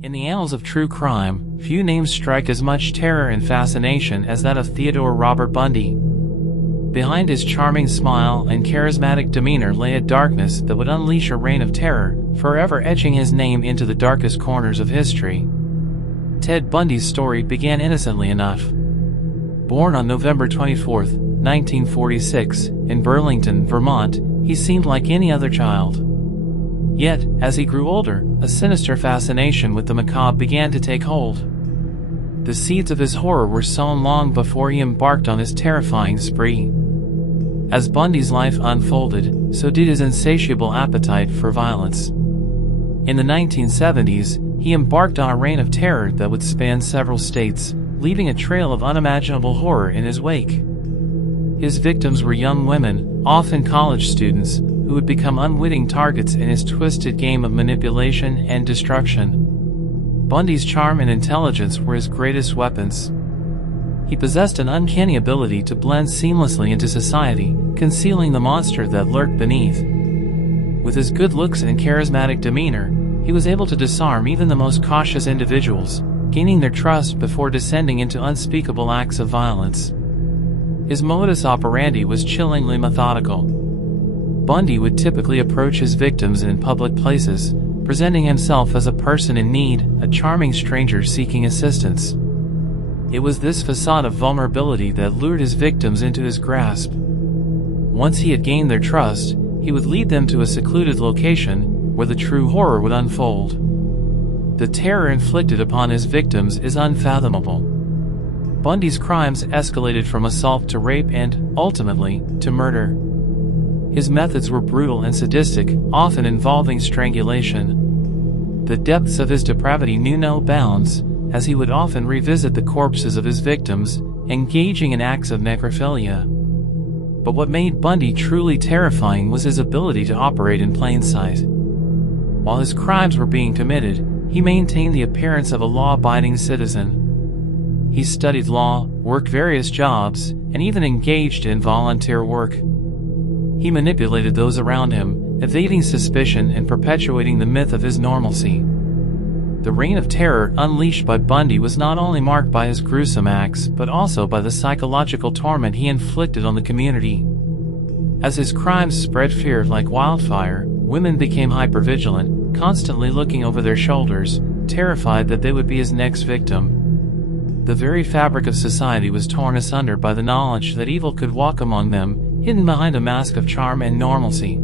In the annals of true crime, few names strike as much terror and fascination as that of Theodore Robert Bundy. Behind his charming smile and charismatic demeanor lay a darkness that would unleash a reign of terror, forever etching his name into the darkest corners of history. Ted Bundy's story began innocently enough. Born on November 24, 1946, in Burlington, Vermont, he seemed like any other child. Yet, as he grew older, a sinister fascination with the macabre began to take hold. The seeds of his horror were sown long before he embarked on his terrifying spree. As Bundy's life unfolded, so did his insatiable appetite for violence. In the 1970s, he embarked on a reign of terror that would span several states, leaving a trail of unimaginable horror in his wake. His victims were young women, often college students, who would become unwitting targets in his twisted game of manipulation and destruction. Bundy's charm and intelligence were his greatest weapons. He possessed an uncanny ability to blend seamlessly into society, concealing the monster that lurked beneath. With his good looks and charismatic demeanor, he was able to disarm even the most cautious individuals, gaining their trust before descending into unspeakable acts of violence. His modus operandi was chillingly methodical. Bundy would typically approach his victims in public places, presenting himself as a person in need, a charming stranger seeking assistance. It was this facade of vulnerability that lured his victims into his grasp. Once he had gained their trust, he would lead them to a secluded location where the true horror would unfold. The terror inflicted upon his victims is unfathomable. Bundy's crimes escalated from assault to rape and, ultimately, to murder. His methods were brutal and sadistic, often involving strangulation. The depths of his depravity knew no bounds, as he would often revisit the corpses of his victims, engaging in acts of necrophilia. But what made Bundy truly terrifying was his ability to operate in plain sight. While his crimes were being committed, he maintained the appearance of a law-abiding citizen. He studied law, worked various jobs, and even engaged in volunteer work. He manipulated those around him, evading suspicion and perpetuating the myth of his normalcy. The reign of terror unleashed by Bundy was not only marked by his gruesome acts, but also by the psychological torment he inflicted on the community. As his crimes spread fear like wildfire, women became hypervigilant, constantly looking over their shoulders, terrified that they would be his next victim. The very fabric of society was torn asunder by the knowledge that evil could walk among them, hidden behind a mask of charm and normalcy.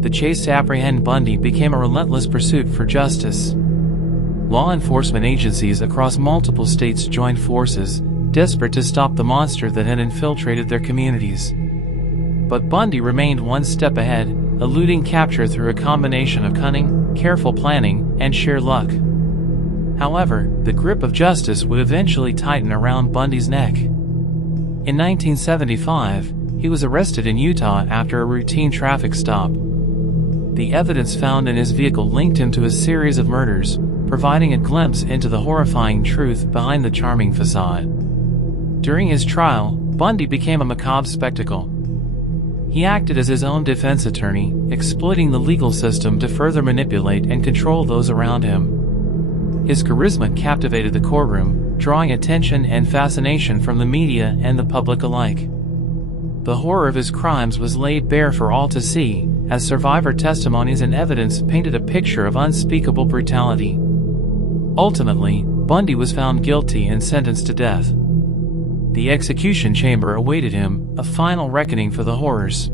The chase to apprehend Bundy became a relentless pursuit for justice. Law enforcement agencies across multiple states joined forces, desperate to stop the monster that had infiltrated their communities. But Bundy remained one step ahead, eluding capture through a combination of cunning, careful planning, and sheer luck. However, the grip of justice would eventually tighten around Bundy's neck. In 1975, he was arrested in Utah after a routine traffic stop. The evidence found in his vehicle linked him to a series of murders, providing a glimpse into the horrifying truth behind the charming facade. During his trial, Bundy became a macabre spectacle. He acted as his own defense attorney, exploiting the legal system to further manipulate and control those around him. His charisma captivated the courtroom, drawing attention and fascination from the media and the public alike. The horror of his crimes was laid bare for all to see, as survivor testimonies and evidence painted a picture of unspeakable brutality. Ultimately, Bundy was found guilty and sentenced to death. The execution chamber awaited him, a final reckoning for the horrors.